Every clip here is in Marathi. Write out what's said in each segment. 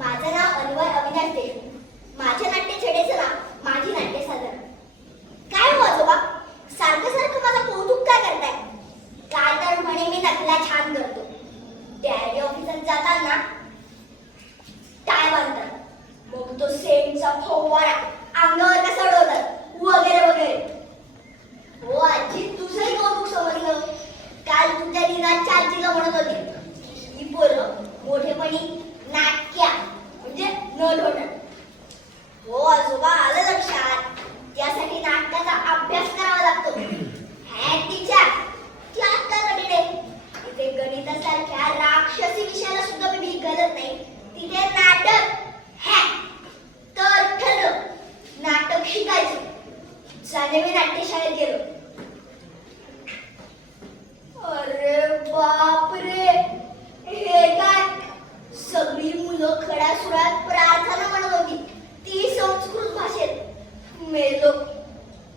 माझं नाव अनवर अविनाश देशमुख. माझ्या नाट्यछडेचं नाव माझी नाट्य साधना. काय हो आजोबा, सारखं सारखं माझं कौतुक काय करताय? काय तर म्हणे मी नकला छान करतो. डॅडी ऑफिसात जाताना टाय बांधतात, मग तो सेंटचा फवारा अंगावर कसा उडवतात वगैरे वगैरे. हो आजी, तुझंही कौतुक समजलं. काल तुझ्या दिनाच्या आजीला म्हणत होती ही पोरं मोठेपणी नाटक्या म्हणजे नट होणार. हो आजोबा, आलं लक्षात. त्यासाठी नाटकाचा अभ्यास करावा लागतो. टीचर ती आता कठीण आहे. तिथे गणितासारख्या राक्षसी विषयाला सुद्धा मी गलत नाही. तिथे नाटक तर ठरलं नाटक शिकायचं. साने मी नाट्यशाळेत गेलो. अरे बापरे, हे काय? सगळी मुलं खड्या सुरात प्रार्थना म्हणत होती, ती संस्कृत भाषेत. मेलो.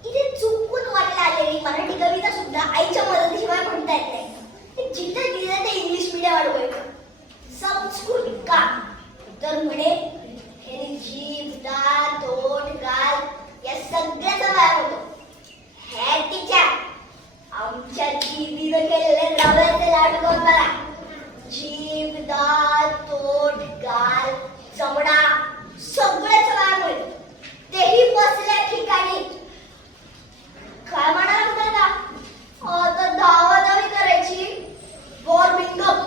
इथे चुकून वाटला आलेली मराठी कविता सुद्धा आईच्या मदतीशिवाय म्हणता येत नाही. जिथे गेलं ते इंग्लिश मीडियम अडवायचं. संस्कृत का? तर म्हणे हे जीभ, दात, ओठ, गाल या सगळ्याचा व्यायाम होतो. हे टीचर, आमच्या दीदीनं केलेले रव्याचे लाडू करून बघा. जीभ, दात, ओठ, गाल, चमडा सगळ्याच व्यायाम होईल, तेही बसल्या ठिकाणी. काय म्हणाल दादा? आता धावाधावी करायची. Warming up.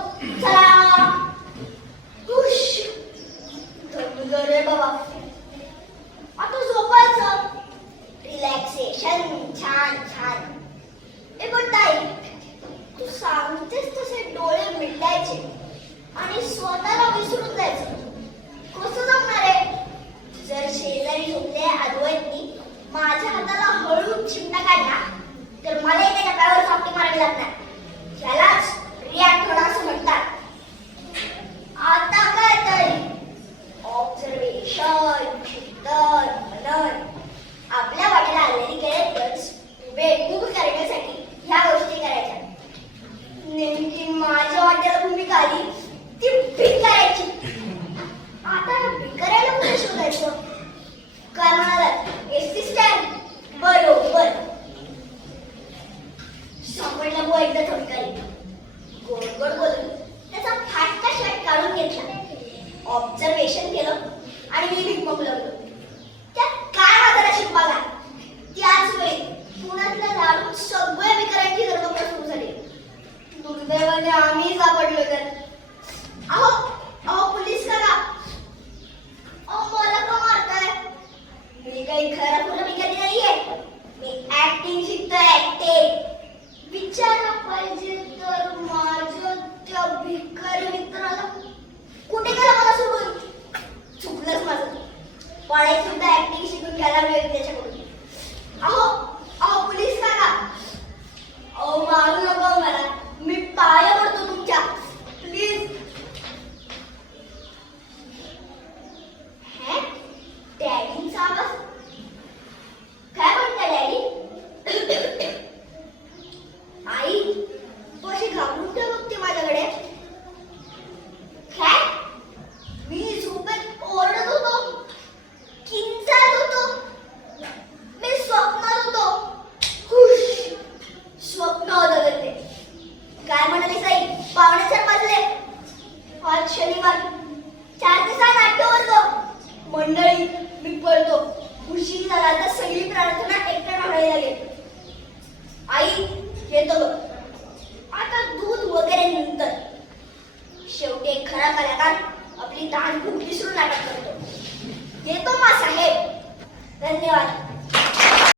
चला. हुश. दमलो रे बाबा. आता झोपायचं. रिलॅक्सेशन. छान छान. ए पण ताई, तू सांगतेस तसे डोळे मिटायचे आणि स्वतःला विसरून जायचं. कसं जमणार आहे? जर शेजारी झोपलेल्या अद्वैतनी माझ्या हाताला हळूच चिमटा काढला तर मला त्याच्या पायावर चापटी मारावी लागणार. यालाच रिॲक्ट होणं असं म्हणतात. आता काय तरी ऑब्झर्वेशन, चिंतन, मनन. आपल्या वाटेला आलेली कॅरेक्टर्स बेडूक करण्यासाठी ह्या गोष्टी करायच्या. नेमकी माझ्या वाटेला भूमिका आली ती भिकारायची. आता भिकारायला कुठे शोधायचं? काय म्हणालात? ST stand. बरोबर सापडला बुवा एकदा भिकारी. गोड गोड बोलून त्याचा फाटका शर्ट काढून घेतला. ऑब्झर्वेशन केलं आणि मी भीक मागू लागलो. त्यात काय माझा नशीब बघा. त्याच वेळी पुण्यातल्या लाडून सगळ्या विकारांची धरपकड सुरू झाली. दुर्दैवाने आम्ही सापडलो तर. अहो अहो पोलीस काका, अहो मला का मारताय? मी काही खरं खुलं भिकारी नाहीये. मी ऍक्टिंग शिकतोय. ऍक्टिंग. विचारा पाहिजे तर माझ्या त्या भिकारी मित्राला कुठे गेला मला सोडून. चुकलंच माझं. पाळे सुद्धा ऍक्टिंग शिकून घ्यायला मिळेल त्याच्याकडून. अहो अहो पोलीस काका, अहो मारू नका मला. मी पाया पडतो तुमच्या. प्लीज. हे डॅडींचा आवाज. काय म्हणता डॅडी? आई, तू अशी घाबरून का बघते माझ्याकडे? काय? मी झोपेत ओरडत होतो, किंचाळत होतो, मी स्वप्नात होतो. खुश. स्वप्न होतं ते. काय म्हणाले साई? 4:45 वाजले. आज शनिवार. 4 दिवसा नाट्यवर्ग. मंडळी मी पळतो. उशीर झाला तर सगळी प्रार्थना एकट्या म्हणायला लागेल. आई येतो बघ. आता दूध वगैरे नंतर. शेवटी एक खरा कलाकार आपली तहान भूक विसरून नाटक करतो. येतो मा साहेब. धन्यवाद.